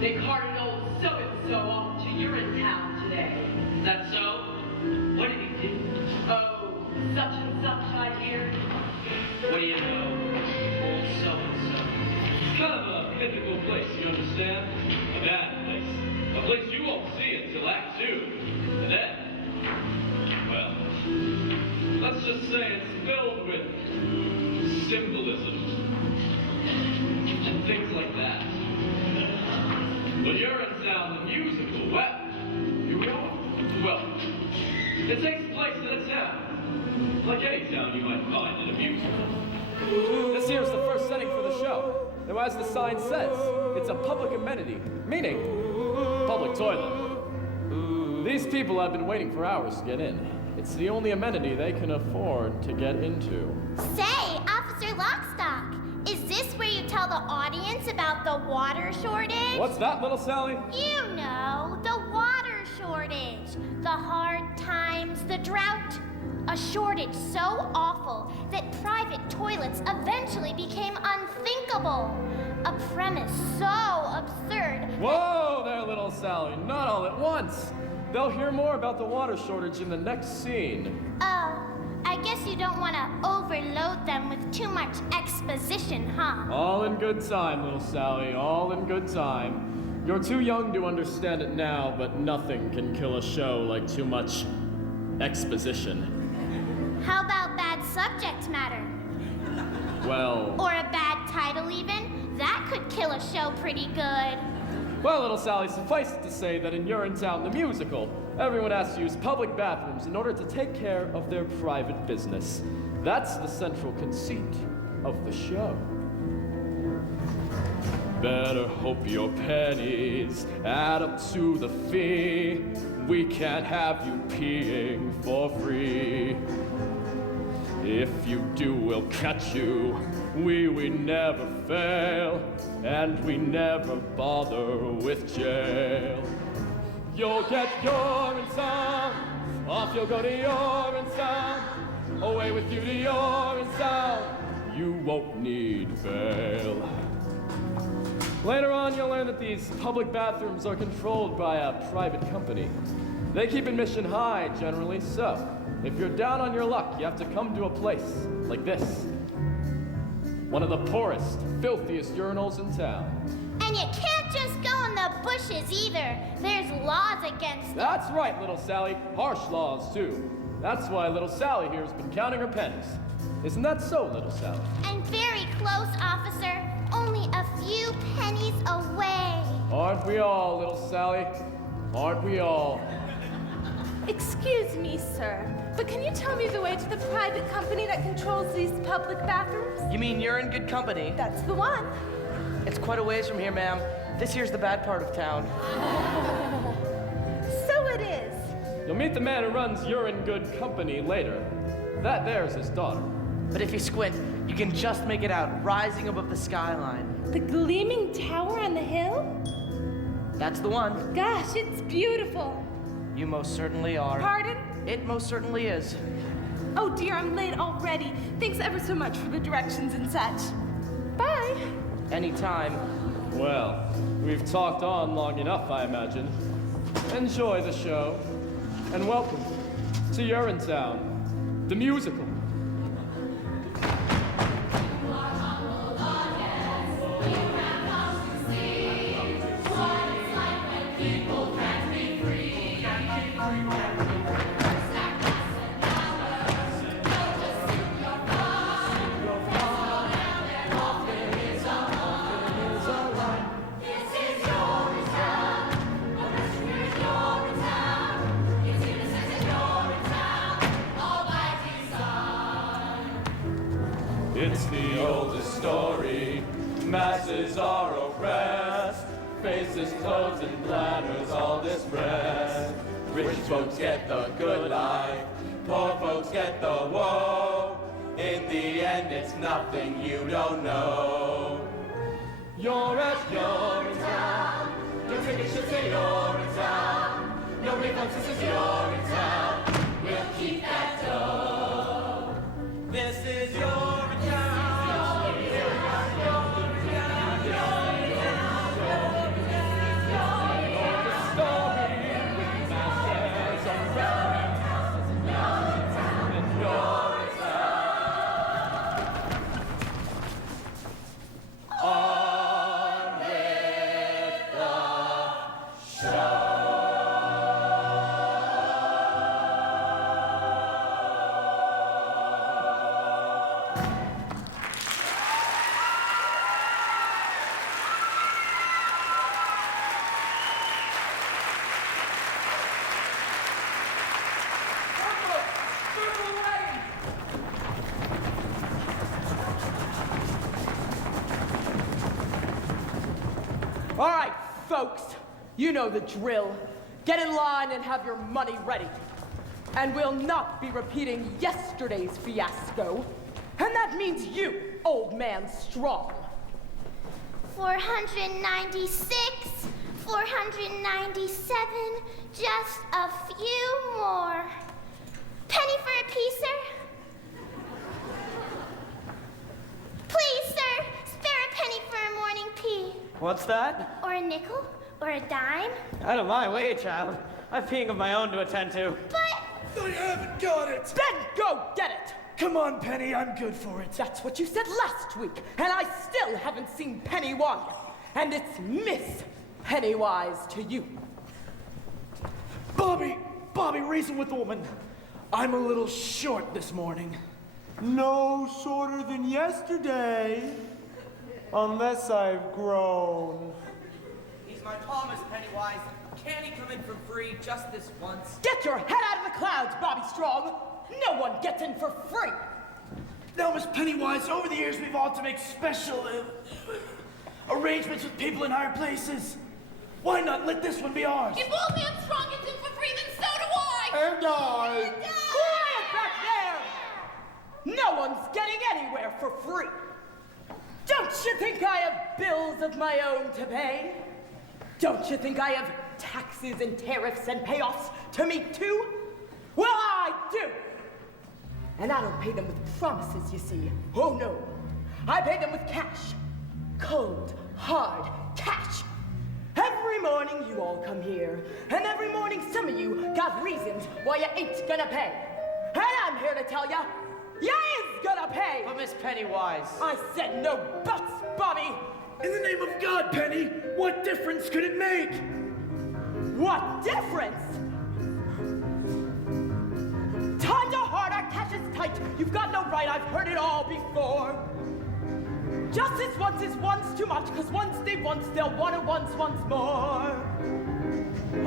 They carted old so-and-so off to Urinetown today. Is that so? What did he do? Oh, such and such, I hear. What do you know? Old so-and-so. Kind of a mythical place, you understand? A bad place. A place you won't see until Act 2. And then, well, let's just say it's filled with symbolism and things like that. But Urinetown, the musical, well, here we are. Well, it takes place in a town, like any town you might find in a musical. This here's the first setting for the show. Now, as the sign says, it's a public amenity, meaning public toilet. These people have been waiting for hours to get in. It's the only amenity they can afford to get into. Say, Officer Lockstock, is this where you tell the audience about the water shortage? What's that, little Sally? You know, the water shortage. The hard times, the drought. A shortage so awful that private toilets eventually became unthinkable. A premise so absurd. Whoa there, little Sally. Not all at once. They'll hear more about the water shortage in the next scene. Oh, I guess you don't want to overload them with too much exposition, huh? All in good time, little Sally. All in good time. You're too young to understand it now, but nothing can kill a show like too much exposition. How about bad subject matter? Well... Or a bad title even? That could kill a show pretty good. Well, little Sally, suffice it to say that in Urinetown, the musical, everyone has to use public bathrooms in order to take care of their private business. That's the central conceit of the show. Better hope your pennies add up to the fee. We can't have you peeing for free. If you do, we'll catch you. We never fail, and we never bother with jail. You'll get Urinetown, off you'll go to Urinetown, away with you to Urinetown. You won't need bail. Later on, you'll learn that these public bathrooms are controlled by a private company. They keep admission high, generally, so if you're down on your luck, you have to come to a place like this. One of the poorest, filthiest urinals in town. And you can't just go in the bushes either. There's laws against it. That's right, little Sally. Harsh laws, too. That's why little Sally here has been counting her pennies. Isn't that so, little Sally? And very close, officer. Only a few pennies away. Aren't we all, little Sally? Aren't we all? Excuse me, sir, but can you tell me the way to the private company that controls these public bathrooms? You mean you're in good company? That's the one. It's quite a ways from here, ma'am. This here's the bad part of town. So it is. You'll meet the man who runs You're in Good Company later. That there's his daughter. But if you squint, you can just make it out, rising above the skyline. The gleaming tower on the hill? That's the one. Gosh, it's beautiful. You most certainly are. Pardon? It most certainly is. Oh dear, I'm late already. Thanks ever so much for the directions and such. Bye. Anytime. Well, we've talked on long enough, I imagine. Enjoy the show, and welcome to Urinetown, the musical. It's the oldest story, masses are oppressed, faces closed and bladders all distressed. Rich folks get the good life, poor folks get the woe. In the end, it's nothing you don't know. You're at Urinetown, your ticket should say Urinetown. No refunds, this is Urinetown, we'll keep that dough. This is Urinetown. All right, folks, you know the drill. Get in line and have your money ready. And we'll not be repeating yesterday's fiasco. And that means you, old man Strong. 496, 497, just a few more. Penny for a piece, sir? Please, sir, spare a penny for a morning pee. What's that? Or a nickel, or a dime. Out of my way, child. I've peeing of my own to attend to. But I haven't got it. Then go get it. Come on, Penny, I'm good for it. That's what you said last week, and I still haven't seen Pennywise. And it's Miss Pennywise to you. Bobby, reason with the woman. I'm a little short this morning. No shorter than yesterday. Unless I've grown. He's my Thomas, Pennywise. Can't he come in for free just this once? Get your head out of the clouds, Bobby Strong. No one gets in for free. Now, Miss Pennywise, over the years we've all had to make special arrangements with people in higher places. Why not let this one be ours? If old man Strong gets in for free, then so do I! And I. Quiet back there! No one's getting anywhere for free. Don't you think I have bills of my own to pay? Don't you think I have taxes and tariffs and payoffs to meet too? Well, I do. And I don't pay them with promises, you see. Oh, no. I pay them with cash. Cold, hard cash. Every morning you all come here, and every morning some of you got reasons why you ain't gonna pay. And I'm here to tell you, you is gonna pay. But Miss Pennywise. I said no buts, Bobby. In the name of God, Penny, what difference could it make? What difference? Time to hoard, our cash is tight. You've got no right, I've heard it all before. Justice once is once too much, cause once they once, they'll want it once more.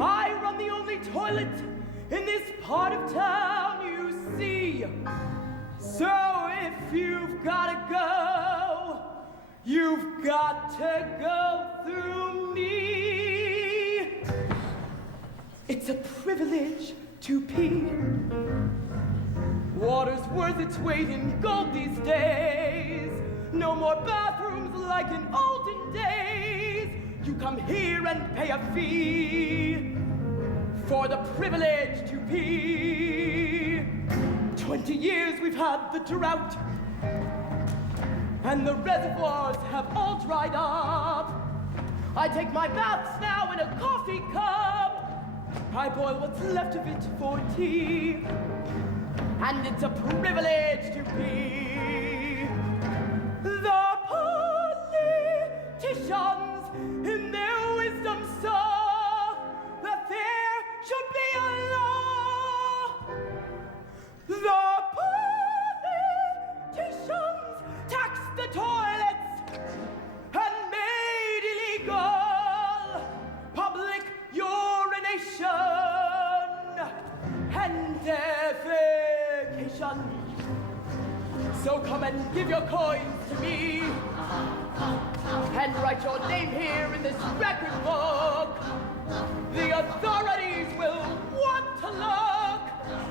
I run the only toilet in this part of town, you see. So if you've gotta go, you've got to go through me. It's a privilege to pee. Water's worth its weight in gold these days. No more bathrooms like in olden days. You come here and pay a fee for the privilege to pee. 20 years we've had the drought, and the reservoirs have all dried up. I take my baths now in a coffee cup. I boil what's left of it for tea, and it's a privilege to pee. The politicians in their wisdom saw that there should be a law. The politicians taxed the toilets and made illegal public urination and defecation. So come and give your coins to me and write your name here in this record book. The authorities will want to look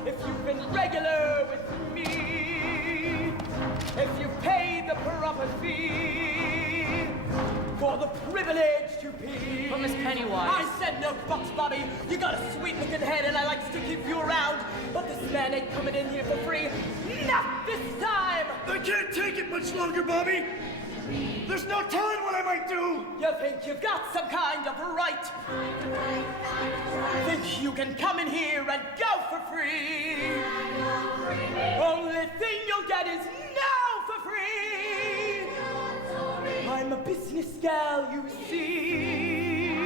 if you've been regular with me, if you've paid the proper fee for the privilege to pee. But Miss Pennywise. I said no buts, Bobby. You got a sweet-looking head, and I like to keep you around. But this man ain't coming in here for free. Not this time! I can't take it much longer, Bobby. There's no telling what I might do. You think you've got some kind of right? Think you can come in here and go for free? Only thing you'll get is no for free. I'm a business gal, you see.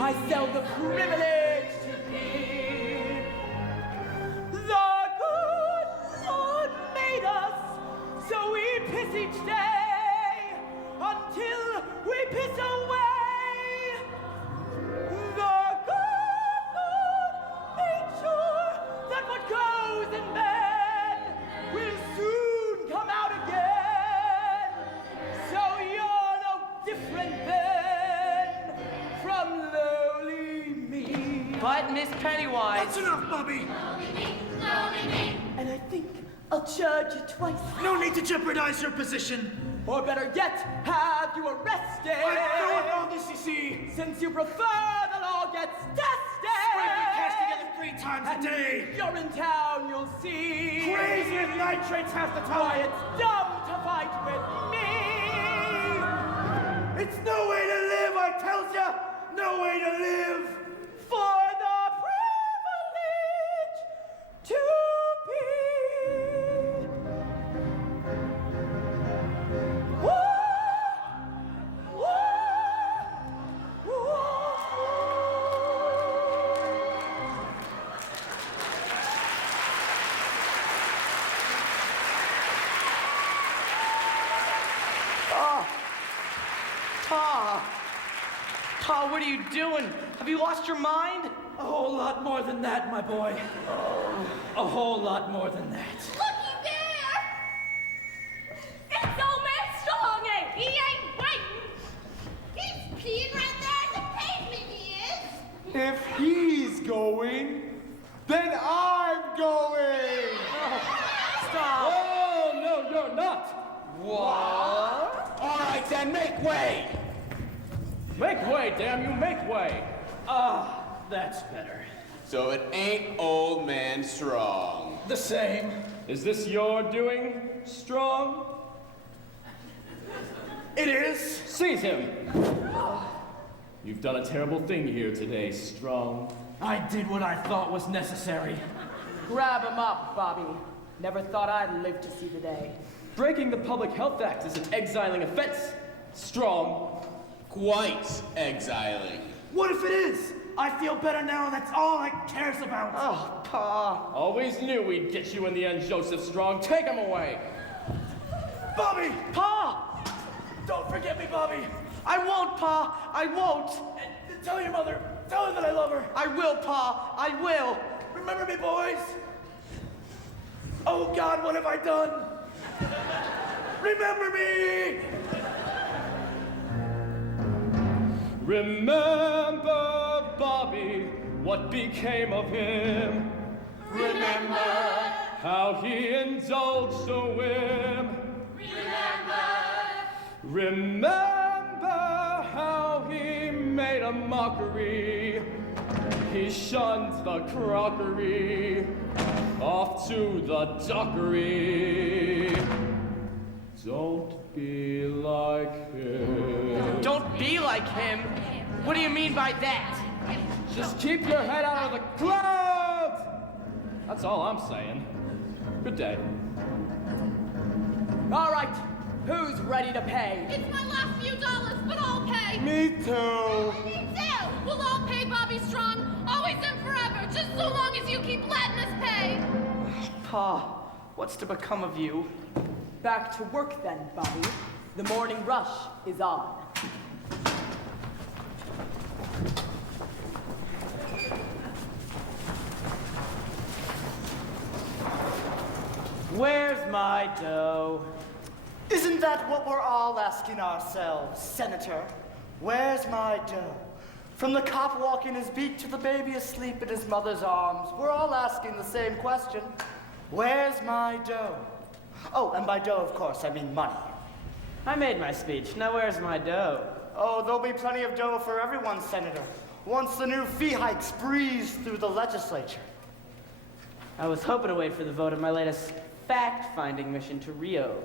I sell the privilege to be. The good Lord made us, so we piss each day until we piss away. The good Lord made sure that what goes in bed will soon come out again. So you're no different then. What, Miss Pennywise? That's enough, Bobby! And I think I'll charge you twice. No need to jeopardize your position. Or better yet, have you arrested. I'm through with all this, you see. Since you prefer the law gets tested. Scrape your cash together 3 times a day. Urinetown, you'll see. Crazy as nitrates half the time. Why, it's dumb to fight with me. It's no way to live, I tells ya. No way to live. For the privilege to be. Pa, what are you doing? Have you lost your mind? A whole lot more than that, my boy. A whole lot more than that. Looky there! It's old man Strong, he ain't waiting. He's peeing right there in the pavement, he is. If he's going, then I'm going. Stop. Oh, no, you're not. What? All right, then make way. Make way, damn you, make way. That's better. So it ain't old man Strong. The same. Is this your doing, Strong? It is. Seize him. You've done a terrible thing here today, Strong. I did what I thought was necessary. Grab him up, Bobby. Never thought I'd live to see the day. Breaking the Public Health Act is an exiling offense, Strong. Quite exiling. What if it is? I feel better now, and that's all I cares about. Oh, Pa. Always knew we'd get you in the end, Joseph Strong. Take him away. Bobby! Pa! Don't forget me, Bobby! I won't, Pa. I won't. And tell your mother. Tell her that I love her. I will, Pa. I will. Remember me, boys? Oh, God, what have I done? Remember me! Remember, Bobby, what became of him. Remember. How he indulged a whim. Remember how he made a mockery. He shunned the crockery. Off to the dockery. Don't be like him. Don't be like him. What do you mean by that? Just keep your head out of the clouds! That's all I'm saying. Good day. All right, who's ready to pay? It's my last few dollars, but I'll pay. Me too. Me too. We'll all pay Bobby Strong, always and forever, just so long as you keep letting us pay. Pa, what's to become of you? Back to work then, Bobby. The morning rush is on. Where's my dough? Isn't that what we're all asking ourselves, Senator? Where's my dough? From the cop walking his beat to the baby asleep in his mother's arms, we're all asking the same question. Where's my dough? Oh, and by dough, of course, I mean money. I made my speech. Now where's my dough? Oh, there'll be plenty of dough for everyone, Senator, once the new fee hikes breeze through the legislature. I was hoping to wait for the vote of my latest fact-finding mission to Rio.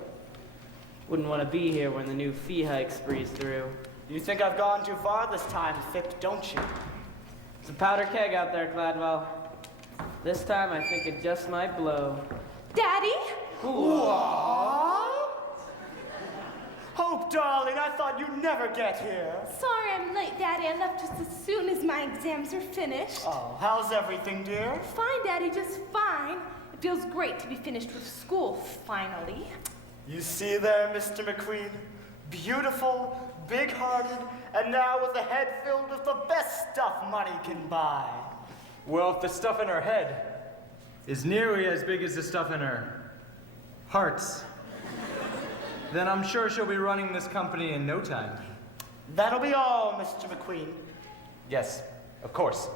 Wouldn't want to be here when the new fee hikes breeze through. You think I've gone too far this time, Thick, don't you? It's a powder keg out there, Gladwell. This time I think it just might blow. Daddy? What? Hope, darling, I thought you'd never get here. Sorry I'm late, Daddy. I left just as soon as my exams are finished. Oh, how's everything, dear? Fine, Daddy, just fine. It feels great to be finished with school, finally. You see there, Mr. McQueen? Beautiful, big-hearted, and now with a head filled with the best stuff money can buy. Well, if the stuff in her head is nearly as big as the stuff in her hearts, then I'm sure she'll be running this company in no time. That'll be all, Mr. McQueen. Yes, of course.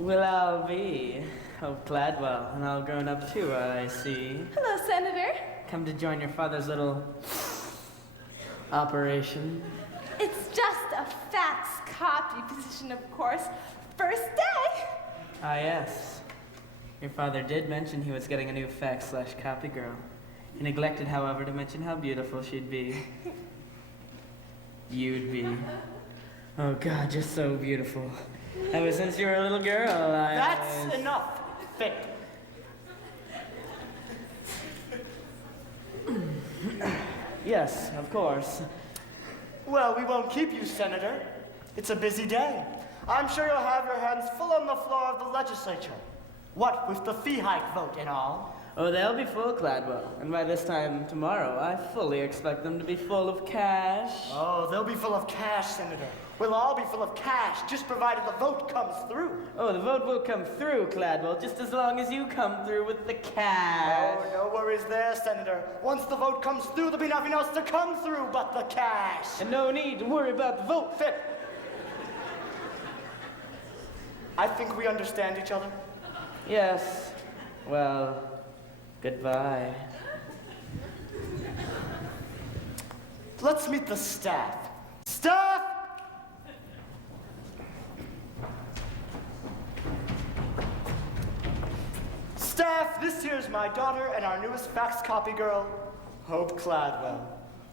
Well, I'll be. Hope Gladwell, and all grown up too, I see. Hello, Senator. Come to join your father's little operation. It's just a fax copy position, of course. First day. Ah, yes. Your father did mention he was getting a new fax/copy girl. He neglected, however, to mention how beautiful she'd be. You'd be. Oh, God, you're so beautiful. Ever since you were a little girl, That's enough, Finn. Yes, of course. Well, we won't keep you, Senator. It's a busy day. I'm sure you'll have your hands full on the floor of the legislature. What with the fee hike vote and all. Oh, they'll be full, Gladwell. And by this time tomorrow, I fully expect them to be full of cash. Oh, they'll be full of cash, Senator. We'll all be full of cash, just provided the vote comes through. Oh, the vote will come through, Gladwell, just as long as you come through with the cash. Oh, no worries there, Senator. Once the vote comes through, there'll be nothing else to come through but the cash. And no need to worry about the vote. Fit. I think we understand each other. Yes. Well, goodbye. Let's meet the staff. Staff! Staff, this here's my daughter and our newest fax copy girl, Hope Gladwell.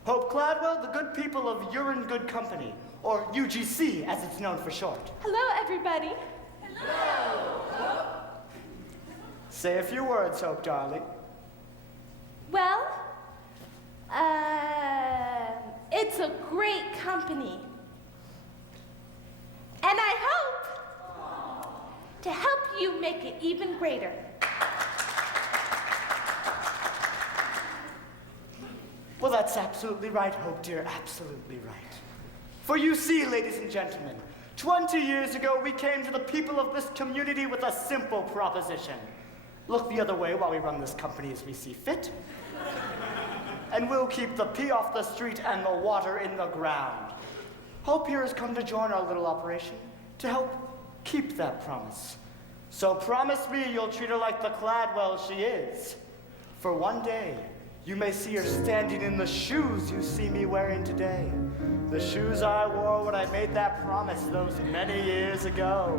Hope Gladwell, the good people of Urine Good Company, or UGC as it's known for short. Hello, everybody. Say a few words, Hope, darling. Well, it's a great company. And I hope to help you make it even greater. Well, that's absolutely right, Hope, dear, absolutely right. For you see, ladies and gentlemen, 20 years ago, we came to the people of this community with a simple proposition. Look the other way while we run this company as we see fit. And we'll keep the pee off the street and the water in the ground. Hope here has come to join our little operation to help keep that promise. So promise me you'll treat her like the Gladwell she is. For one day, you may see her standing in the shoes you see me wearing today. The shoes I wore when I made that promise those many years ago.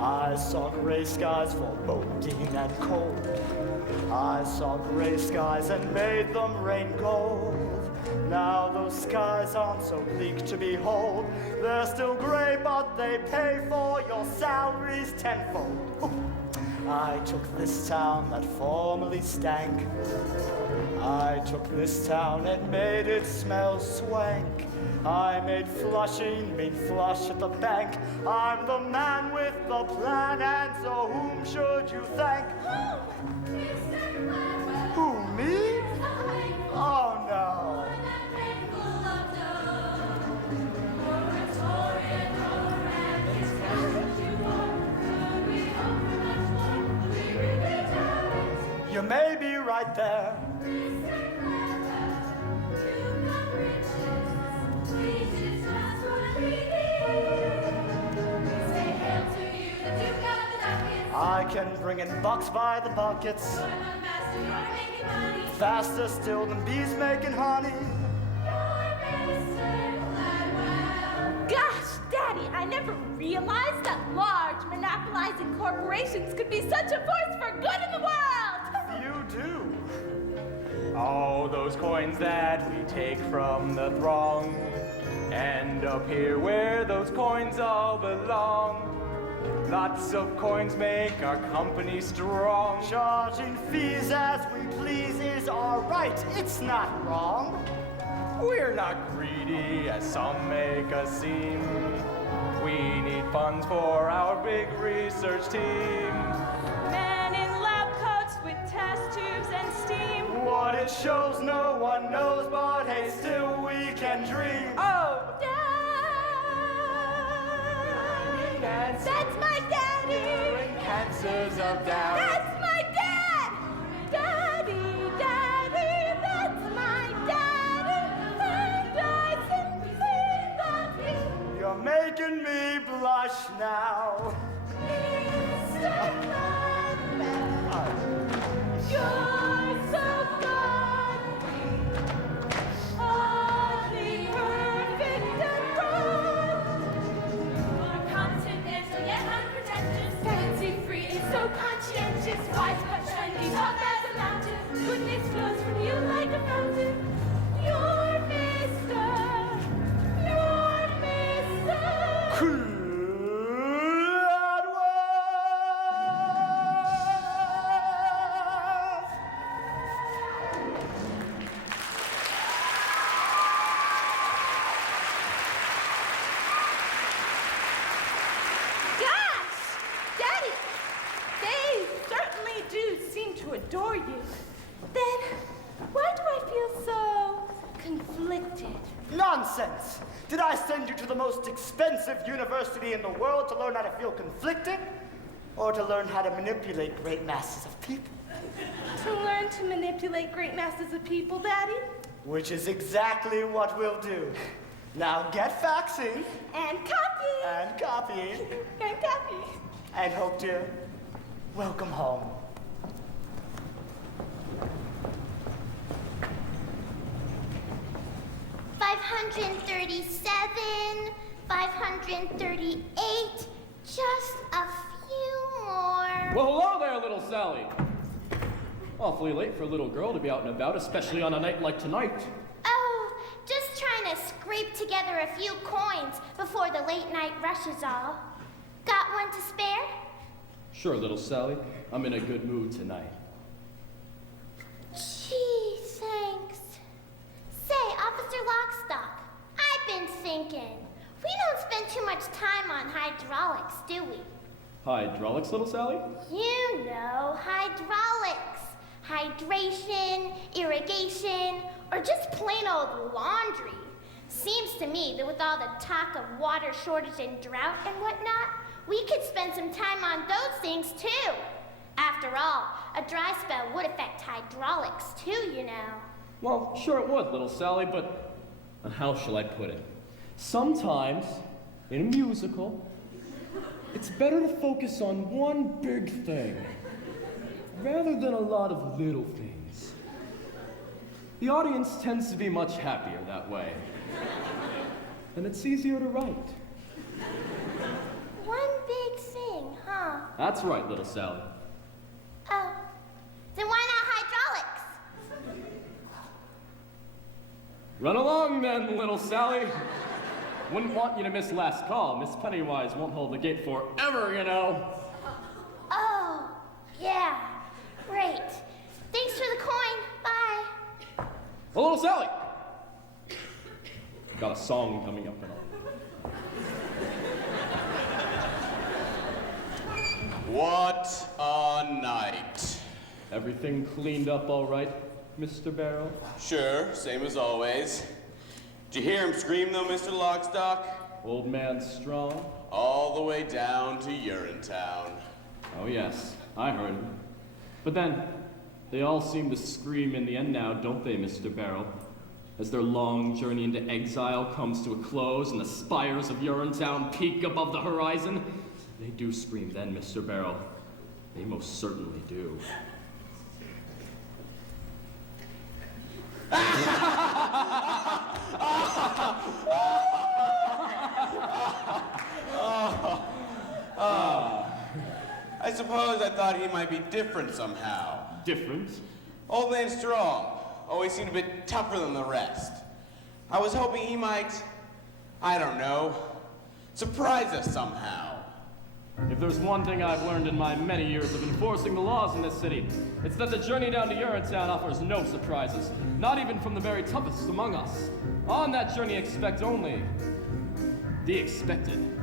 I saw gray skies foreboding and cold. I saw gray skies and made them rain gold. Now those skies aren't so bleak to behold. They're still gray, but they pay for your salaries tenfold. I took this town that formerly stank. I took this town and made it smell swank. I made Flushing mean flush at the bank. I'm the man with the plan, and so whom should you thank? Who, me? Oh no. You may be right there. I can bring in bucks by the buckets, faster still than bees making honey. Gosh, Daddy, I never realized that large monopolizing corporations could be such a force for good in the world. You do. All those coins that we take from the throng end up here where those coins all belong. Lots of coins make our company strong. Charging fees as we please is all right. It's not wrong. We're not greedy as some make us seem. We need funds for our big research team. Men in lab coats with test tubes and steam. What it shows no one knows, but hey, still we can dream. Oh, Dad! That's my daddy! Cancers of doubt. That's my dad! Daddy, daddy, that's my daddy! And I simply love Nonsense! Did I send you to the most expensive university in the world to learn how to feel conflicted? Or to learn how to manipulate great masses of people? To learn to manipulate great masses of people, Daddy? Which is exactly what we'll do. Now get faxing. And copying. And copying. And copying. And Hope, dear, welcome home. $537, $538, just a few more. Well, hello there, little Sally. Awfully late for a little girl to be out and about, especially on a night like tonight. Oh, just trying to scrape together a few coins before the late night rush is all. Got one to spare? Sure, little Sally. I'm in a good mood tonight. Gee, thanks. Say, Officer Lockstock, I've been thinking. We don't spend too much time on hydraulics, do we? Hydraulics, little Sally? You know, hydraulics. Hydration, irrigation, or just plain old laundry. Seems to me that with all the talk of water shortage and drought and whatnot, we could spend some time on those things too. After all, a dry spell would affect hydraulics too, you know. Well, sure it would, little Sally, but how shall I put it? Sometimes, in a musical, it's better to focus on one big thing, rather than a lot of little things. The audience tends to be much happier that way, and it's easier to write. One big thing, huh? That's right, little Sally. Oh, then why not hydraulics? Run along then, little Sally. Wouldn't want you to miss last call. Miss Pennywise won't hold the gate forever, you know. Oh, yeah. Great. Thanks for the coin. Bye. Well, little Sally. Got a song coming up and all. What a night. Everything cleaned up all right, Mr. Barrow? Sure, same as always. Did you hear him scream though, Mr. Lockstock? Old man Strong? All the way down to Urinetown. Oh yes, I heard him. But then, they all seem to scream in the end now, don't they, Mr. Barrow? As their long journey into exile comes to a close and the spires of Urinetown peak above the horizon. They do scream then, Mr. Barrow. They most certainly do. I suppose I thought he might be different somehow. Different? Old man Strong always seemed a bit tougher than the rest. I was hoping he might, I don't know, surprise us somehow. If there's one thing I've learned in my many years of enforcing the laws in this city, it's that the journey down to Urinetown offers no surprises, not even from the very toughest among us. On that journey, expect only the expected.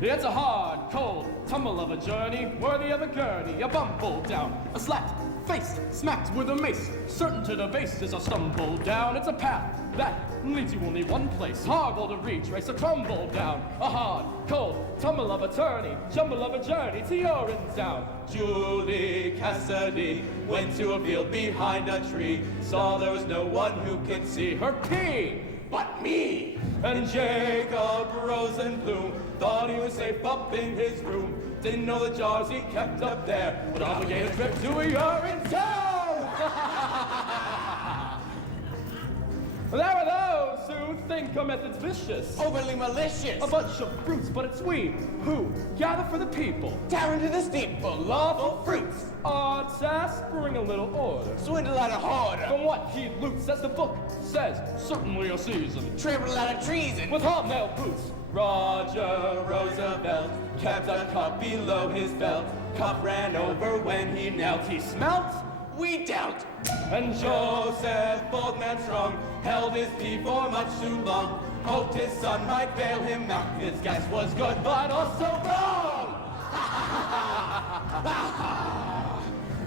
It's a hard, cold tumble of a journey, worthy of a gurney, a bumble down, a slapped face, smacked with a mace, certain to debase is a stumble down. It's a path that leads you only one place, horrible to retrace, a crumble down, a hard, cold tumble of a tourney, jumble of a journey to Urinetown. Julie Cassidy went to a field behind a tree, saw there was no one who could see her key but me. And Jacob Rosenblum thought he was safe up in his room, didn't know the jars he kept up there would obligate a trip to Urinetown. There are those who think our method's vicious, Overly malicious. a bunch of brutes, but it's we who gather for the people, Down to the steeple. lawful fruits. Our task, bring a little order Swindle out of hoarder. from what he loots, as the book says, certainly a season. Trample out of treason. With hobnail boots, Roger Roosevelt kept a cup below his belt. Cup ran over when he knelt. He smelt, We dealt. and Joseph, old man Strong, held his pee for much too long. Hoped his son might bail him out. His guess was good, but also wrong.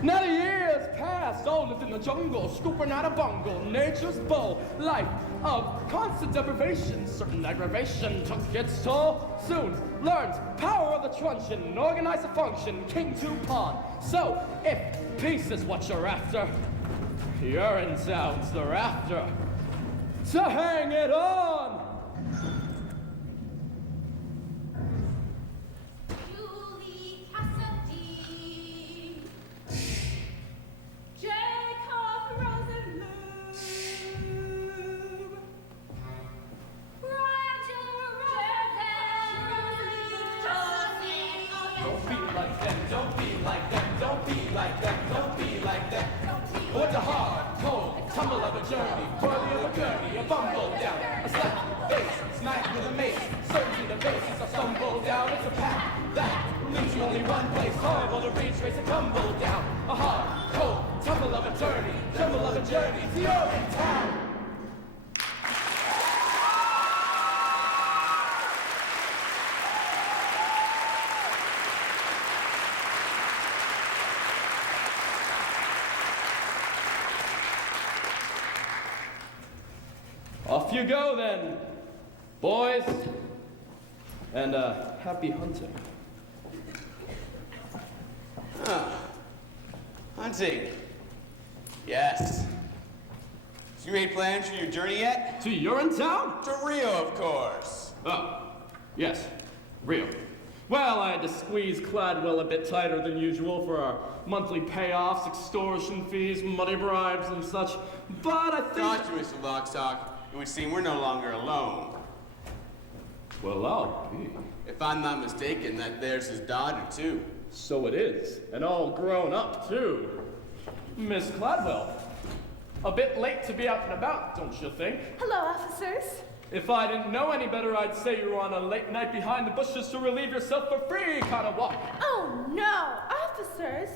Now the years passed. past, all lived in the jungle, scooping out a bungle, nature's bowl, life of constant deprivation, certain aggravation took its toll. Soon learned power of the truncheon, organize a function, king to pawn. So, if peace is what you're after, Urinetown's the rafter. So hang it on! Julie Cassidy, Jacob Rosenblum, Roger Don't be like them, don't be like them, don't be like them, don't be like them. What a hard, cold, tumble of a journey, worthy of a gurney, a bumble down, a slap face, smack with a mace, certainty the basis, a stumble down, it's a path that leads you only one place, horrible to reach, race a tumble down, a hard, cold, tumble of a journey, jumble of a journey, to Urinetown. Off you go then, boys, and happy hunting. Hunting. Yes. So you made plans for your journey yet? To Urinetown? To Rio, of course. Oh, yes, Rio. Well, I had to squeeze Cladwell a bit tighter than usual for our monthly payoffs, extortion fees, money bribes, and such, but I think... Got you, Mr. Lockstock. It would seem we're no longer alone. Well, I'll be. If I'm not mistaken, that there's his daughter, too. So it is, and all grown up, too. Miss Cladwell, a bit late to be out and about, don't you think? Hello, officers. If I didn't know any better, I'd say you were on a late night behind the bushes to relieve yourself for free kind of walk. Oh, no, officers.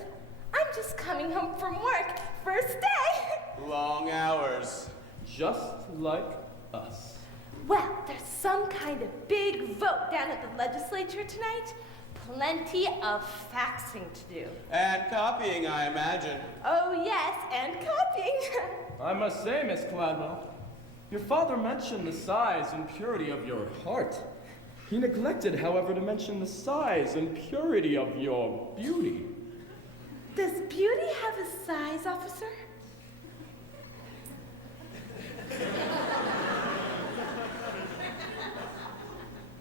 I'm just coming home from work. First day. Long hours. Just like us. Well, there's some kind of big vote down at the legislature tonight. Plenty of faxing to do. And copying, I imagine. Oh, yes, and copying. I must say, Miss Cladwell, your father mentioned the size and purity of your heart. He neglected, however, to mention the size and purity of your beauty. Does beauty have a size, officer?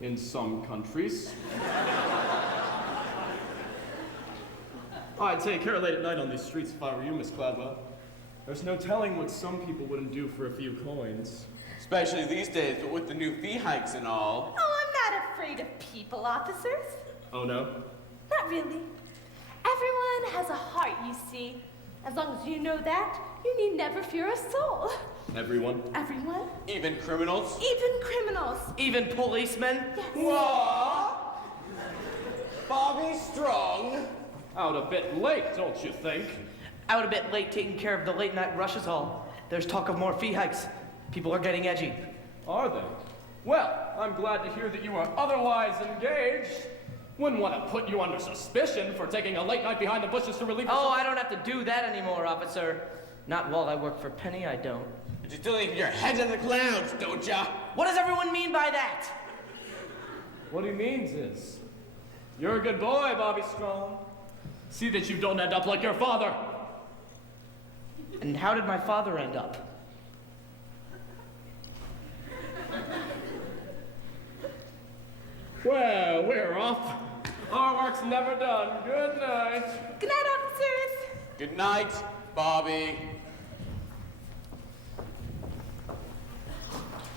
In some countries. I'd take care late at night on these streets if I were you, Miss Cladwell. There's no telling what some people wouldn't do for a few coins. Especially these days, but with the new fee hikes and all. Oh, I'm not afraid of people, officers. Oh, no? Not really. Everyone has a heart, you see. As long as you know that, you need never fear a soul. Everyone? Everyone? Even criminals? Even criminals. Even policemen? Yes. What? Bobby Strong? Out a bit late, don't you think? Out a bit late taking care of the late night rushes all. There's talk of more fee hikes. People are getting edgy. Are they? Well, I'm glad to hear that you are otherwise engaged. Wouldn't want to put you under suspicion for taking a late night behind the bushes to relieve yourself. Oh, I don't have to do that anymore, officer. Not while I work for Penny, I don't. But you still leave your heads in the clouds, don't ya? What does everyone mean by that? What he means is, you're a good boy, Bobby Strong. See that you don't end up like your father. And how did my father end up? Well, we're off. Our work's never done. Good night. Good night, officers. Good night, Bobby.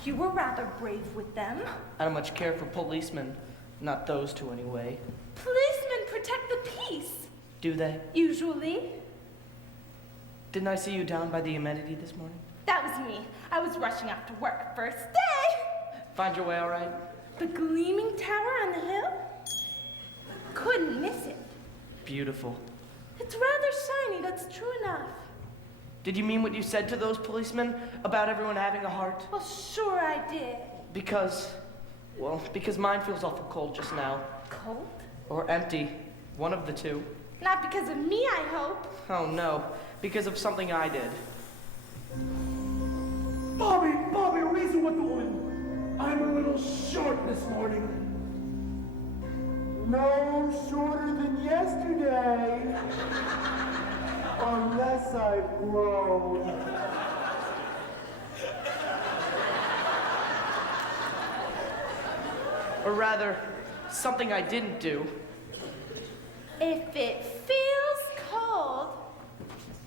You were rather brave with them. I don't much care for policemen. Not those two, anyway. Policemen protect the peace. Do they? Usually. Didn't I see you down by the amenity this morning? That was me. I was rushing off to work first day. Find your way all right? The gleaming tower on the hill? Couldn't miss it. Beautiful. It's rather shiny, that's true enough. Did you mean what you said to those policemen about everyone having a heart? Well, sure I did. Because mine feels awful cold just now. Cold? Or empty. One of the two. Not because of me, I hope. Oh no, because of something I did. Bobby, reason with the woman. I'm a little short this morning. No shorter than yesterday. Unless I've grown. Or rather, something I didn't do. If it feels cold,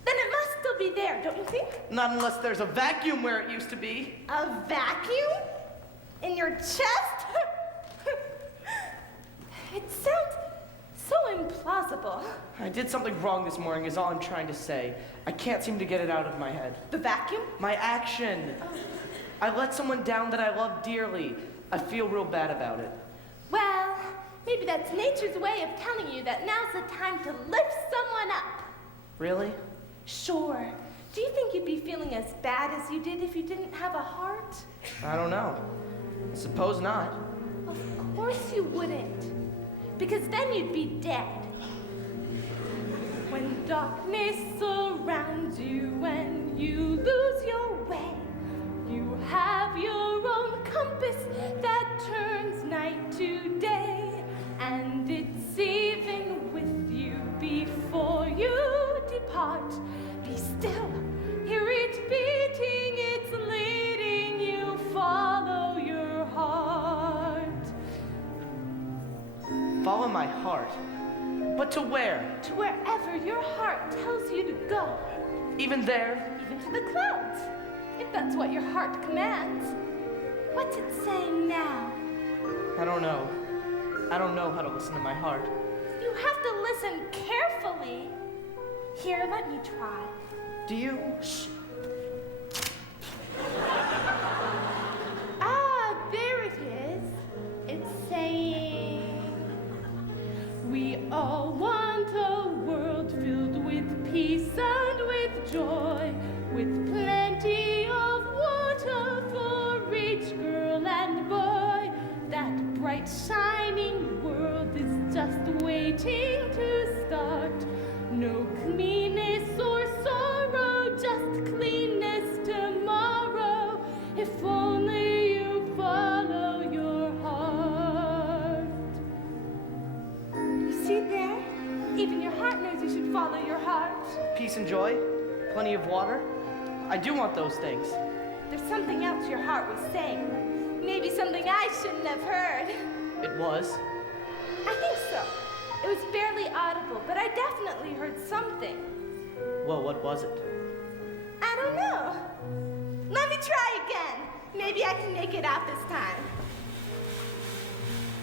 then it must still be there, don't you think? Not unless there's a vacuum where it used to be. A vacuum? In your chest? It sounds so implausible. I did something wrong this morning is all I'm trying to say. I can't seem to get it out of my head. The vacuum? My action. I let someone down that I love dearly. I feel real bad about it. Well, maybe that's nature's way of telling you that now's the time to lift someone up. Really? Sure. Do you think you'd be feeling as bad as you did if you didn't have a heart? I don't know. I suppose not. Of course you wouldn't. Because then you'd be dead. When darkness surrounds you and you lose your way, you have your own compass that turns night to day. And it's even with you before you depart. Be still, hear it beating, it's leading you, follow your heart. Follow my heart? But to where? To wherever your heart tells you to go. Even there? Even to the clouds, if that's what your heart commands. What's it saying now? I don't know. I don't know how to listen to my heart. You have to listen carefully. Here, let me try. Do you? Shh. Ah, there it is. It's saying, we all want a world filled with peace and with joy, with plenty of water for each girl and boy. That bright shining world is just waiting to start. No meanness or sorrow, just cleanness tomorrow. If only you follow your heart. You see there? Even your heart knows you should follow your heart. Peace and joy? Plenty of water? I do want those things. There's something else your heart was saying. Maybe something I shouldn't have heard. It was? I think so. It was barely audible, but I definitely heard something. Well, what was it? I don't know. Let me try again. Maybe I can make it out this time.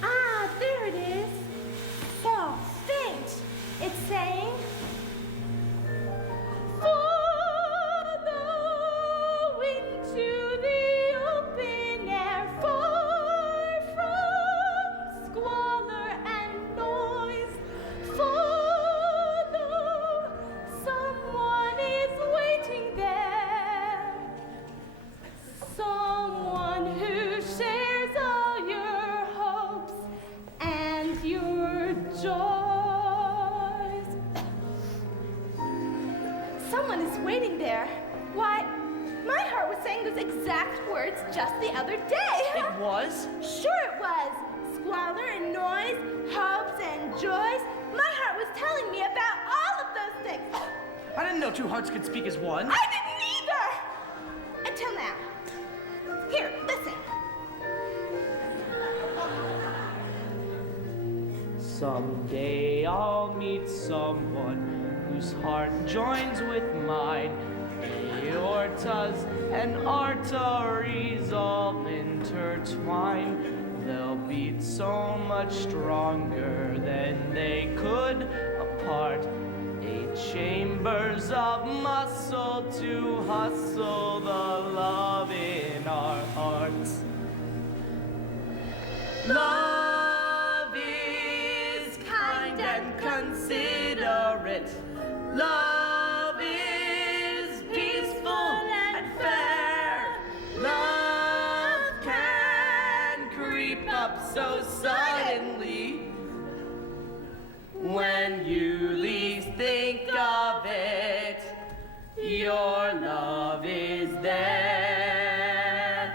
Ah, there it is. So faint. It's saying, follow into the open air, far from squalor and noise. Follow, someone is waiting there. Someone who shares all your hopes and your joys. Someone is waiting there. Why, my heart was saying those exact words just the other day. It was? Sure it was. Squalor and noise, hopes and joys. My heart was telling me about all of those things. I didn't know two hearts could speak as one. I didn't either! Until now. Here, listen. Someday I'll meet someone whose heart joins with mine. Aortas and arteries all intertwine. They'll beat so much stronger than they could apart. 8 chambers of muscle to hustle the love in our hearts. Love is kind and considerate. Love is peaceful and fair. Love can creep up so suddenly when you leave. then.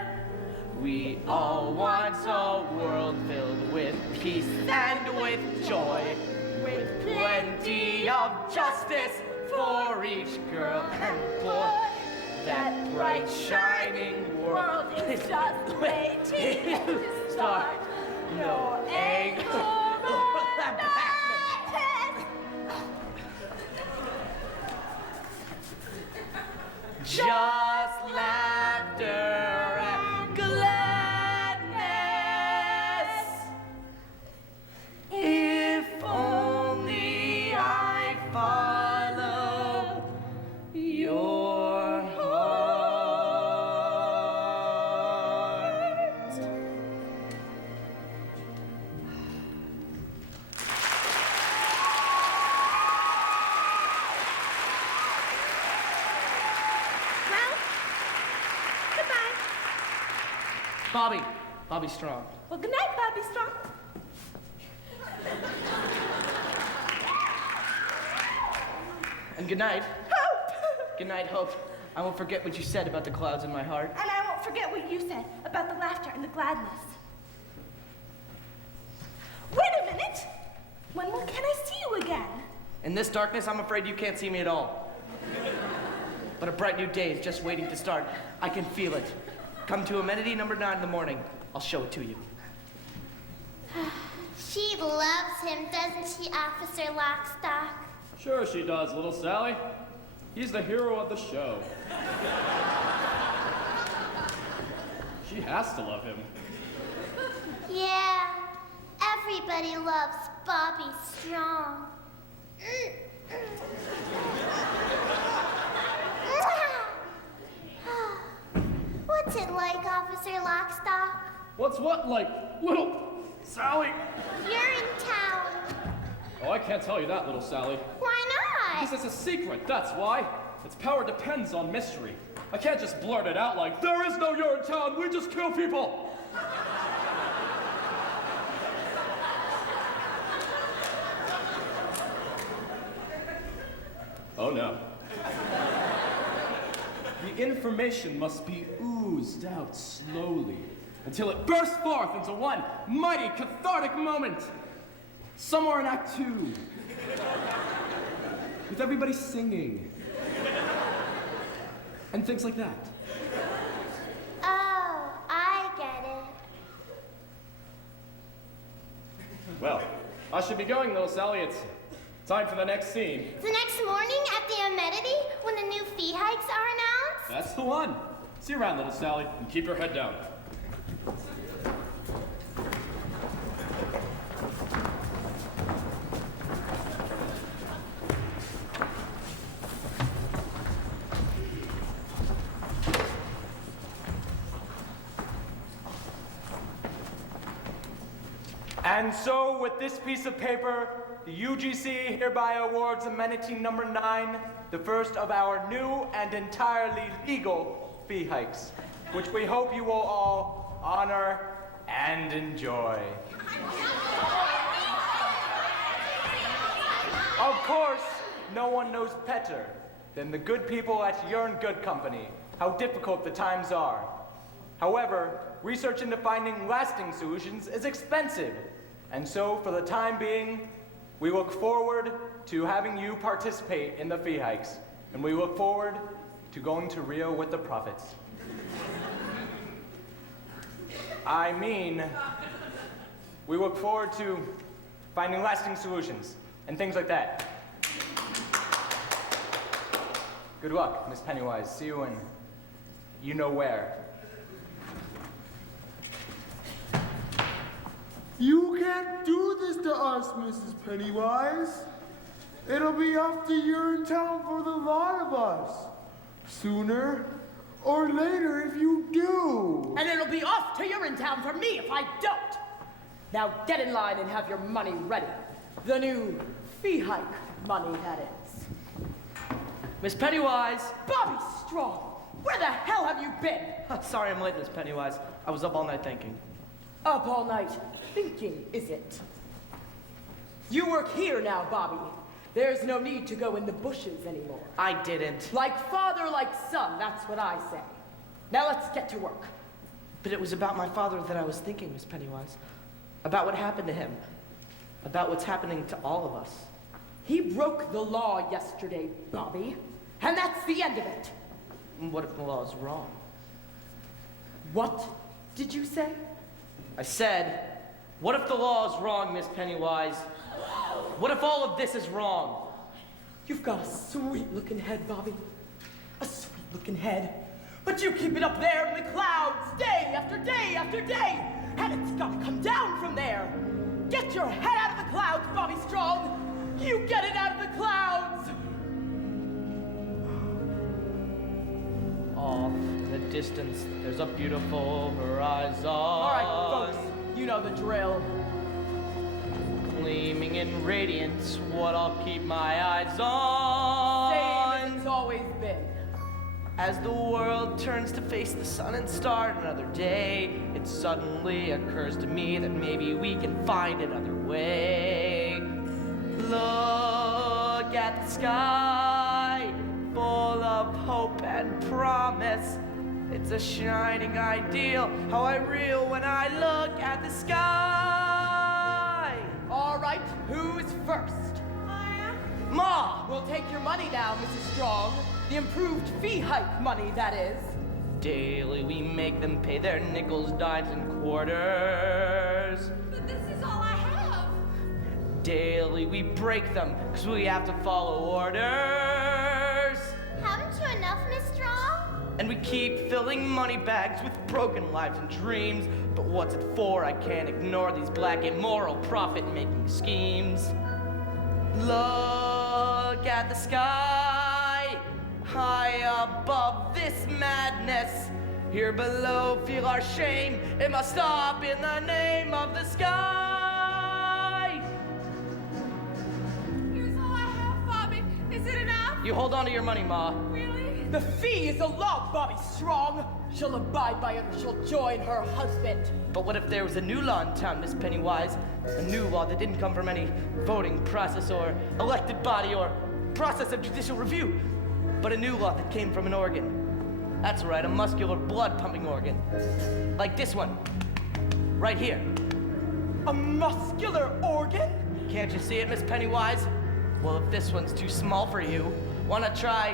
We all want a world filled with peace and with joy, with plenty of justice for each girl and boy. That bright shining world is just waiting to start. No anger or madness. Just laughter and gladness. If only I follow your heart. Well, goodbye. Bobby Strong. Well, good night, Bobby Strong. And good night. Hope! Good night, Hope. I won't forget what you said about the clouds in my heart. And I won't forget what you said about the laughter and the gladness. Wait a minute! When can I see you again? In this darkness, I'm afraid you can't see me at all. But a bright new day is just waiting to start. I can feel it. Come to amenity number 9 in the morning. I'll show it to you. She loves him, doesn't she, Officer Lockstock? Sure she does, little Sally. He's the hero of the show. She has to love him. Yeah, everybody loves Bobby Strong. What's it like, Officer Lockstock? What's what like, little Sally? Urinetown. Oh, I can't tell you that, little Sally. Why not? Because it's a secret, that's why. Its power depends on mystery. I can't just blurt it out like, there is no Urinetown, we just kill people. Oh no. The information must be oozed out slowly until it bursts forth into one mighty cathartic moment. Somewhere in Act 2. With everybody singing. And things like that. Oh, I get it. Well, I should be going, little Sally. It's time for the next scene. The next morning at the amenity, when the new fee hikes are announced? That's the one. See you around, little Sally, and keep your head down. And so, with this piece of paper, the UGC hereby awards amenity number 9, the first of our new and entirely legal fee hikes, which we hope you will all honor and enjoy. Of course, no one knows better than the good people at Yearn Good Company how difficult the times are. However, research into finding lasting solutions is expensive, and so for the time being, we look forward to having you participate in the fee hikes, and we look forward to going to Rio with the profits. I mean, we look forward to finding lasting solutions and things like that. Good luck, Miss Pennywise. See you in you know where. You can't do this to us, Mrs. Pennywise. It'll be up to Urinetown for the lot of us. Sooner or later if you do. And it'll be off to Urinetown for me if I don't. Now get in line and have your money ready. The new fee hike money, that is. Miss Pennywise! Bobby Strong, where the hell have you been? Sorry I'm late, Miss Pennywise. I was up all night thinking. Up all night thinking, is it? You work here now, Bobby. There's no need to go in the bushes anymore. I didn't. Like father, like son, that's what I say. Now let's get to work. But it was about my father that I was thinking, Miss Pennywise. About what happened to him. About what's happening to all of us. He broke the law yesterday, Bobby. And that's the end of it. What if the law is wrong? What did you say? I said, what if the law is wrong, Miss Pennywise? What if all of this is wrong? You've got a sweet-looking head, Bobby. A sweet-looking head. But you keep it up there in the clouds day after day after day. And it's gotta come down from there. Get your head out of the clouds, Bobby Strong. You get it out of the clouds. Off in the distance, there's a beautiful horizon. All right, folks, you know the drill. Gleaming in radiance, what I'll keep my eyes on. Same as it's always been. As the world turns to face the sun and start another day, it suddenly occurs to me that maybe we can find another way. Look at the sky, full of hope and promise. It's a shining ideal, how I reel when I look at the sky. All right, who's first? I am. Ma! We'll take your money now, Mrs. Strong. The improved fee hike money, that is. Daily we make them pay their nickels, dimes, and quarters. But this is all I have. Daily we break them, because we have to follow orders. Haven't you enough, Miss Strong? And we keep filling money bags with broken lives and dreams. But what's it for? I can't ignore these black immoral profit-making schemes. Look at the sky, high above this madness. Here below, feel our shame. It must stop in the name of the sky. Here's all I have, Bobby. Is it enough? You hold on to your money, Ma. Really? The fee is a law, Bobby Strong. She'll abide by it or she'll join her husband. But what if there was a new law in town, Miss Pennywise? A new law that didn't come from any voting process or elected body or process of judicial review, but a new law that came from an organ. That's right, a muscular blood-pumping organ. Like this one, right here. A muscular organ? Can't you see it, Miss Pennywise? Well, if this one's too small for you, wanna try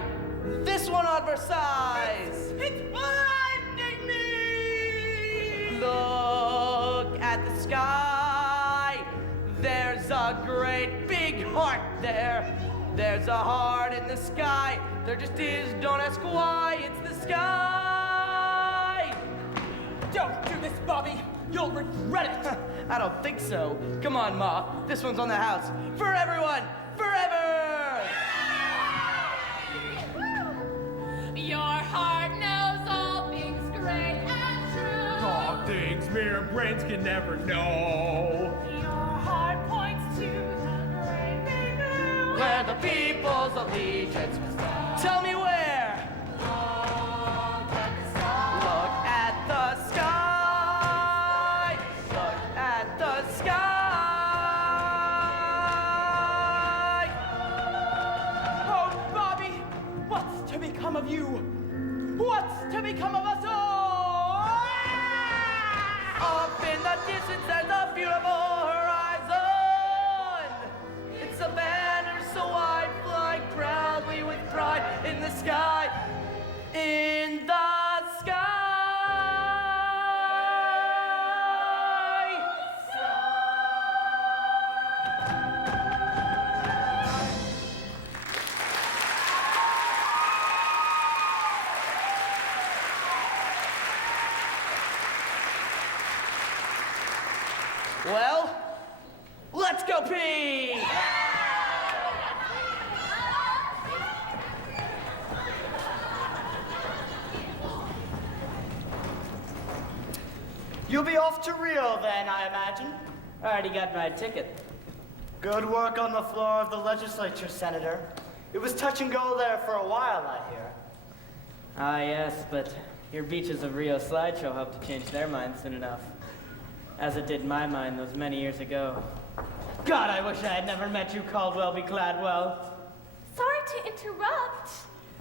this one on for size? It's blinding me! Look at the sky. There's a great big heart there. There's a heart in the sky. There just is, don't ask why, it's the sky. Don't do this, Bobby. You'll regret it. I don't think so. Come on, Ma. This one's on the house. For everyone, forever! Your heart knows all things great and true. All things mere brains can never know. Your heart points to the great big blue. Where the people's allegiance was done. Tell me where. Look at the sky. Look at the sky. Oh, Bobby, what's to become of you? What's to become of us all? Up in the distance there's a beautiful horizon. It's a banner so wide, flying proudly with pride in the sky. In the sky. Well, let's go pee! You'll be off to Rio then, I imagine. I already got my ticket. Good work on the floor of the legislature, Senator. It was touch and go there for a while, I hear. Ah, yes, but your Beaches of Rio slideshow helped to change their minds soon enough. As it did my mind those many years ago. God, I wish I had never met you, Caldwell B. Gladwell. Sorry to interrupt,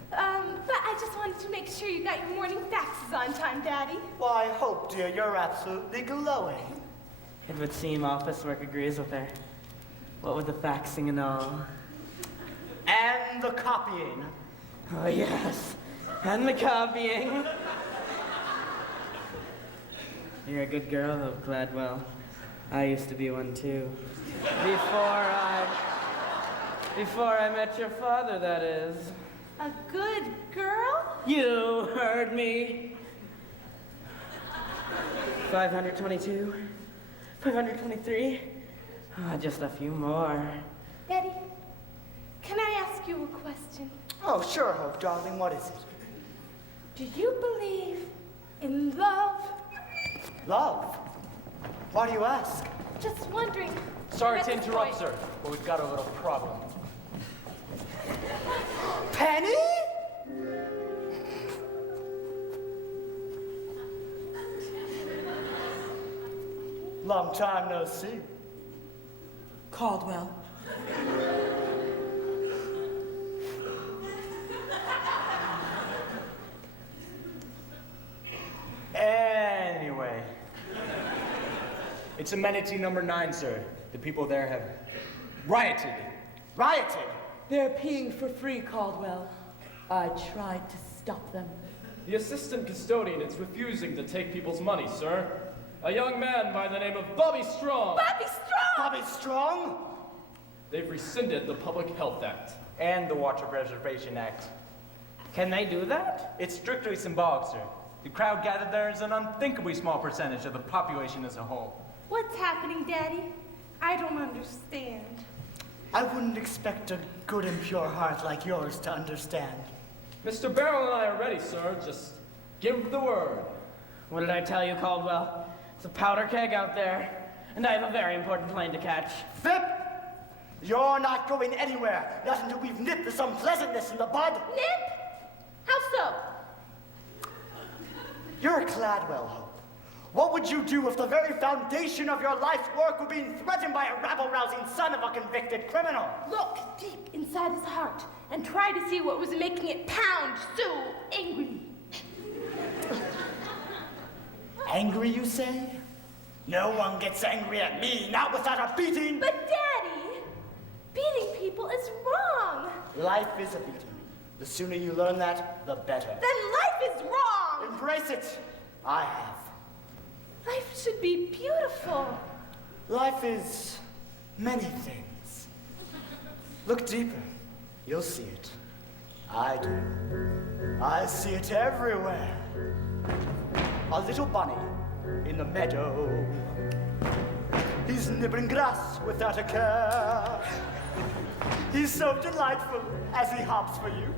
but I just wanted to make sure you got your morning faxes on Daddy? Why, Hope, dear, you're absolutely glowing. It would seem office work agrees with her. What with the faxing and all. And the copying. Oh, yes. And the copying. You're a good girl, Hope Gladwell. I used to be one, too. Before I met your father, that is. A good girl? You heard me. 522, 523. Just a few more. Daddy, can I ask you a question? Oh, sure, Hope, darling. What is it? Do you believe in love? Love? Why do you ask? Just wondering. Sorry at to this interrupt, point. sir, but we've got a little problem. Penny? Long time no see. Caldwell. Anyway. It's amenity number 9, sir. The people there have rioted. Rioted? They're peeing for free, Caldwell. I tried to stop them. The assistant custodian is refusing to take people's money, sir. A young man by the name of Bobby Strong. Bobby Strong! Bobby Strong? They've rescinded the Public Health Act. And the Water Preservation Act. Can they do that? It's strictly symbolic, sir. The crowd gathered there is an unthinkably small percentage of the population as a whole. What's happening, Daddy? I don't understand. I wouldn't expect a good and pure heart like yours to understand. Mr. Barrel and I are ready, sir. Just give the word. What did I tell you, Caldwell? It's a powder keg out there, and I have a very important plane to catch. Vip! You're not going anywhere, not until we've nipped some pleasantness in the bud. Nip? How so? You're a Gladwell, Hope. What would you do if the very foundation of your life's work were being threatened by a rabble-rousing son of a convicted criminal? Look deep inside his heart and try to see what was making it pound so angry. Angry, you say? No one gets angry at me, not without a beating. But Daddy, beating people is wrong. Life is a beating. The sooner you learn that, the better. Then life is wrong. Embrace it. I have. Life should be beautiful. Life is many things. Look deeper. You'll see it. I do. I see it everywhere. A little bunny in the meadow. He's nibbling grass without a care. He's so delightful as he hops for you.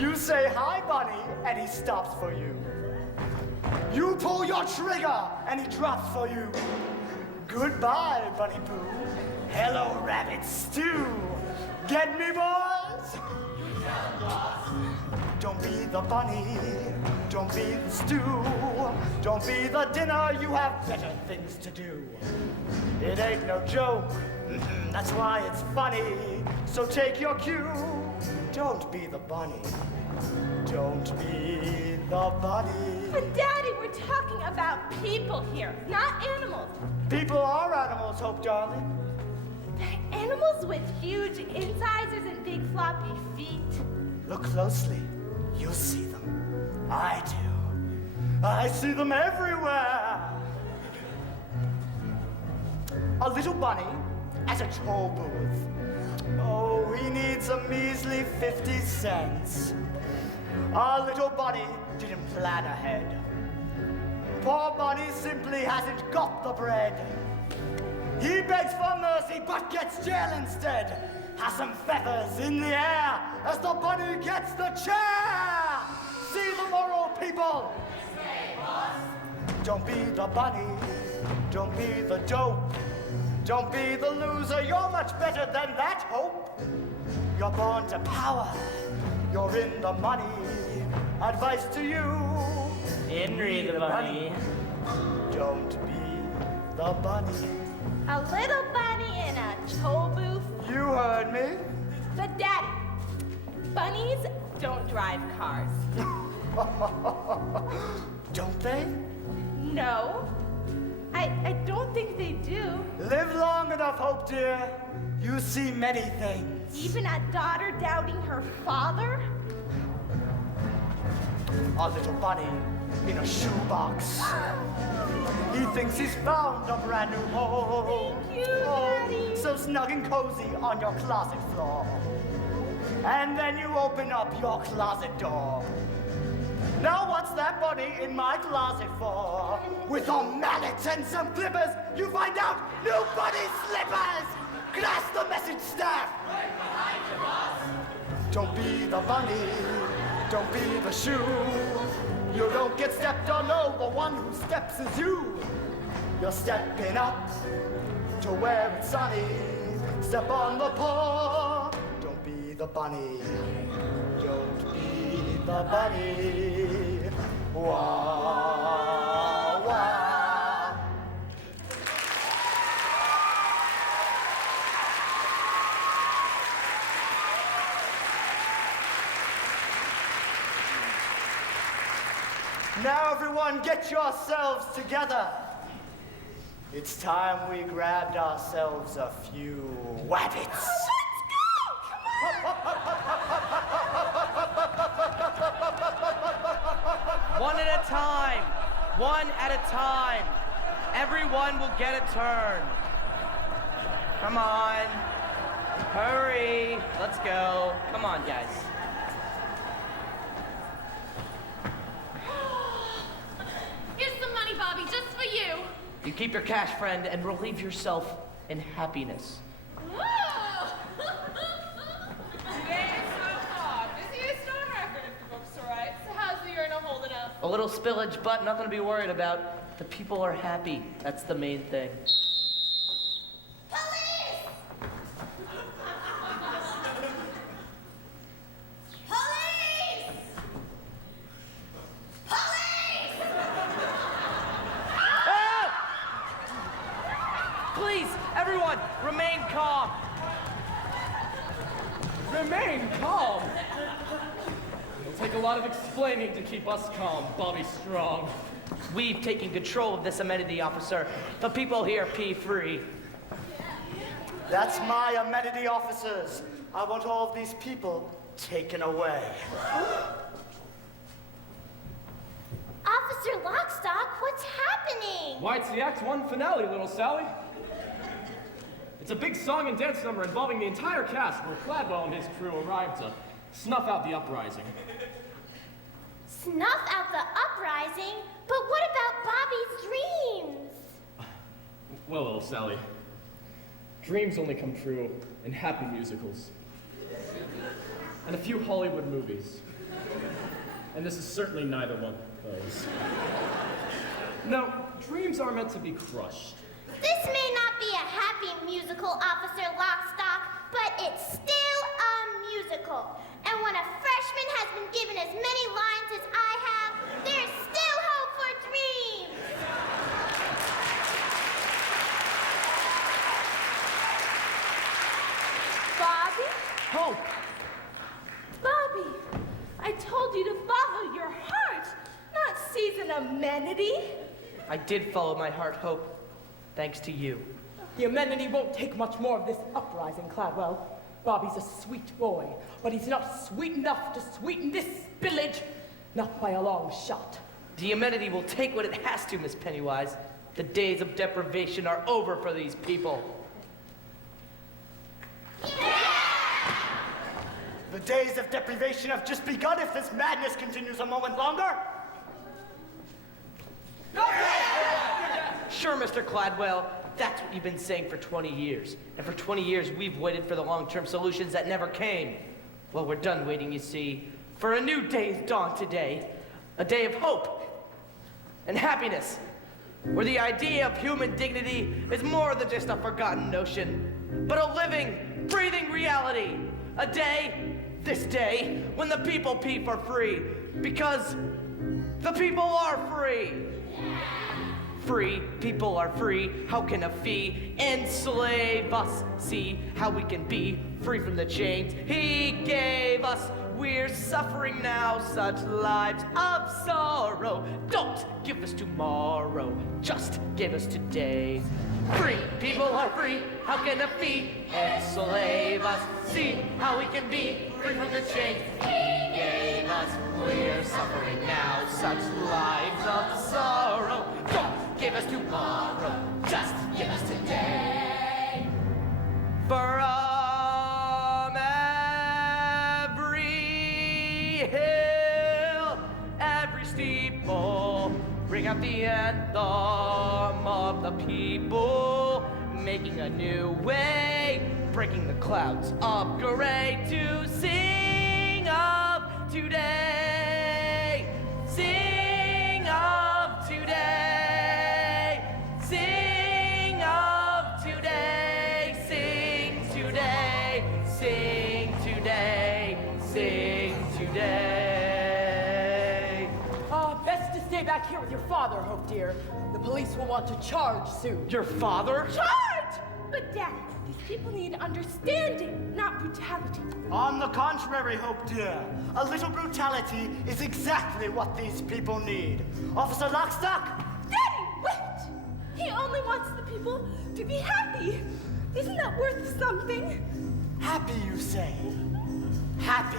You say, "Hi, bunny," and he stops for you. You pull your trigger, and he drops for you. Goodbye, Bunny Pooh. Hello, Rabbit Stew. Get me, boys? Don't be the bunny. Don't be the stew. Don't be the dinner. You have better things to do. It ain't no joke. That's why it's funny. So take your cue. Don't be the bunny. Don't be the bunny. But Daddy, we're talking about people here, not animals. People are animals, Hope, darling. They're animals with huge incisors and big floppy feet. Look closely. You'll see them. I do. I see them everywhere. A little bunny at a toll booth. Oh, he needs a measly 50 cents. Our little bunny didn't plan ahead. Poor bunny simply hasn't got the bread. He begs for mercy but gets jail instead. Has some feathers in the air as the bunny gets the chair. See the moral, people. Don't be the bunny. Don't be the dope. Don't be the loser. You're much better than that, Hope. You're born to power. You're in the money. Advice to you. Henry the bunny. Don't be the bunny. A little bunny in a toll booth. You heard me. But Daddy, bunnies don't drive cars. Don't they? No. I don't think they do. Live long enough, Hope, dear. You see many things. Even a daughter doubting her father? A little bunny in a shoebox. He thinks he's found a brand new home. Thank you, Daddy. So snug and cozy on your closet floor. And then you open up your closet door. Now what's that bunny in my closet for? With a mallet and some clippers, you find out new bunny slippers! Glass the message staff! Right behind you, boss! Don't be the bunny, don't be the shoe. You don't get stepped on over, one who steps is you. You're stepping up to where it's sunny. Step on the paw, don't be the bunny. Don't be the bunny. Wah, wah. Now everyone get yourselves together. It's time we grabbed ourselves a few wabbits. One at a time. One at a time. Everyone will get a turn. Come on. Hurry. Let's go. Come on, guys. Here's some money, Bobby, just for you. You keep your cash, friend, and relieve yourself in happiness. Today is so hot. Busiest store record if the book's right. So how's the urinal holding up? A little spillage, but nothing to be worried about. The people are happy. That's the main thing. Police! Police! Police! Ah! Please, everyone, remain calm. Remain calm. It'll take a lot of explaining to keep us calm, Bobby Strong. We've taken control of this amenity, officer. The people here pee free. That's my amenity officers. I want all of these people taken away. Officer Lockstock, what's happening? Why, it's the Act 1 finale, little Sally. It's a big song and dance number involving the entire cast where Cladwell and his crew arrived to snuff out the uprising. Snuff out the uprising? But what about Bobby's dreams? Well, little Sally, dreams only come true in happy musicals. And a few Hollywood movies. And this is certainly neither one of those. No, dreams are meant to be crushed. This may not be a happy musical, Officer Lockstock, but it's still a musical. And when a freshman has been given as many lines as I have, there's still hope for dreams. Bobby? Hope! Bobby, I told you to follow your heart, not seize an amenity. I did follow my heart, Hope. Thanks to you. The amenity won't take much more of this uprising, Cladwell. Bobby's a sweet boy, but he's not sweet enough to sweeten this village. Not by a long shot. The amenity will take what it has to, Miss Pennywise. The days of deprivation are over for these people. The days of deprivation have just begun if this madness continues a moment longer. Sure, Mr. Cladwell, that's what you've been saying for 20 years. And for 20 years, we've waited for the long-term solutions that never came. Well, we're done waiting, you see. For a new day's dawn today. A day of hope and happiness. Where the idea of human dignity is more than just a forgotten notion, but a living, breathing reality. A day, this day, when the people pee for free. Because the people are free. Free, people are free. How can a fee enslave us? See how we can be free from the chains he gave us. we're suffering now such lives of sorrow. Don't give us tomorrow, just give us today. Free people are free, how can it be? Enslave us, see how we can be free from the chains he gave us. We're suffering now such lives of sorrow. Don't give us tomorrow, just give us today. From every hill, every steeple, bring out the anthem of the people, making a new way, breaking the clouds of gray to sing of today, sing of today, sing of today, sing today, sing today, sing today. Best to stay back here with your father, Hope dear. The police will want to charge soon. Your father? Charge! But Dad, these people need understanding, not brutality. On the contrary, Hope dear, a little brutality is exactly what these people need. Officer Lockstock? Daddy, wait! He only wants the people to be happy. Isn't that worth something? Happy, you say? Happy.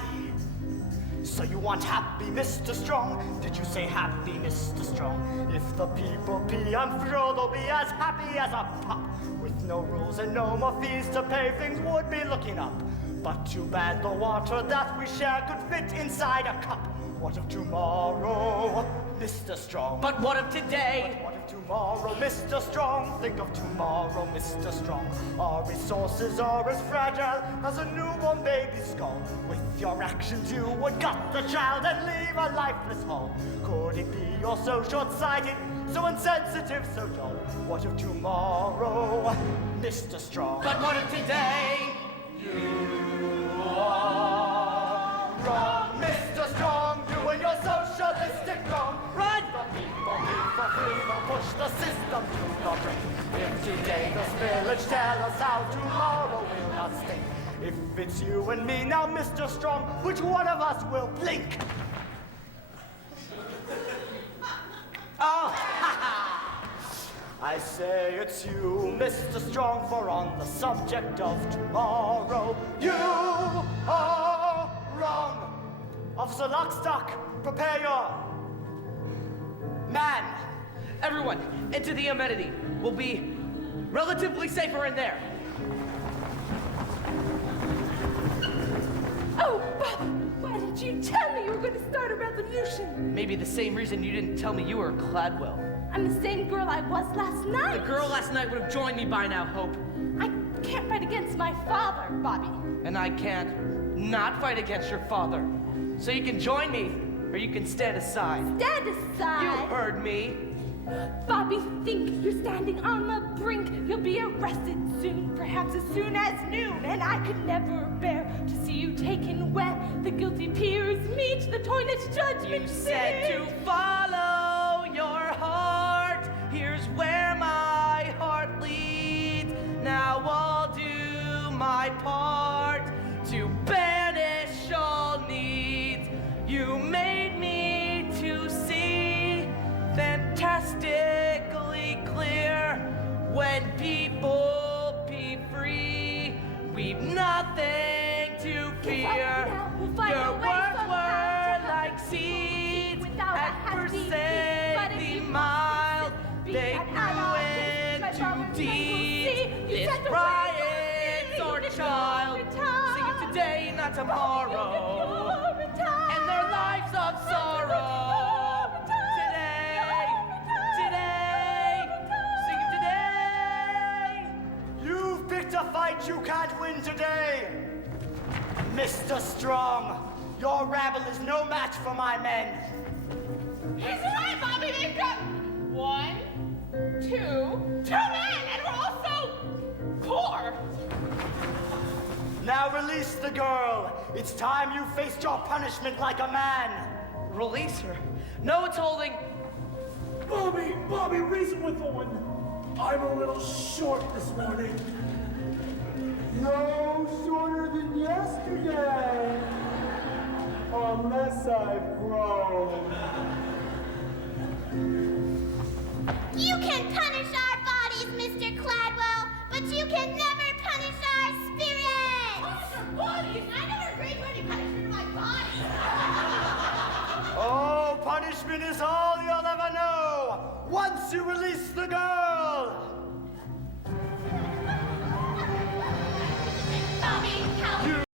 So you want happy, Mr. Strong? Did you say happy, Mr. Strong? If the people pee, I'm sure they'll be as happy as a pup. With no rules and no more fees to pay, things would be looking up. But too bad the water that we share could fit inside a cup. What of tomorrow, Mr. Strong? But what of today? But what of tomorrow, Mr. Strong? Think of tomorrow, Mr. Strong. Our resources are as fragile as a newborn baby's skull. With your actions you would gut the child and leave a lifeless hull. Could it be you're so short-sighted, so insensitive, so dull? What of tomorrow, Mr. Strong? But what of today? You are wrong, Mr. Strong, doing your socialistic wrong. Run! The people need for freedom, push the system to the brink. If today the spillage tell us how tomorrow will not stink. If it's you and me now, Mr. Strong, which one of us will blink? Oh, ha ha! I say it's you, Mr. Strong, for on the subject of tomorrow, you are wrong. Officer Lockstock, prepare your man. Everyone, into the amenity. We'll be relatively safer in there. Oh, Bob, why didn't you tell me you were going to start a revolution? Maybe the same reason you didn't tell me you were Cladwell. I'm the same girl I was last night. The girl last night would have joined me by now, Hope. I can't fight against my father, Bobby. And I can't not fight against your father. So you can join me, or you can stand aside. Stand aside. You heard me. Bobby, think you're standing on the brink. You'll be arrested soon, perhaps as soon as noon. And I could never bear to see you taken wet. The guilty peers meet the toilet judgment. You said to follow your heart. Here's where my heart leads. Now I'll do my part to banish all needs. You made me to see fantastically clear. When people be free, we've nothing to fear. Your words were like seeds at first safely mild. They grew into deeds. This riot's our child. Sing it today, not tomorrow. And their lives of sorrow. Today, sing it today. You've picked a fight you can't win today. Mr. Strong, your rabble is no match for my men. He's right, Bobby. They've got 1, 2 men, and we're all so poor. Now release the girl. It's time you faced your punishment like a man. Release her. No, it's holding. Bobby, reason with the one. I'm a little short this morning. No shorter than yesterday. as I've grown. You can punish our bodies, Mr. Cladwell, but you can never punish our spirits! Punish our bodies? I never agreed to any punishment of my body. Oh, punishment is all you'll ever know once you release the girl!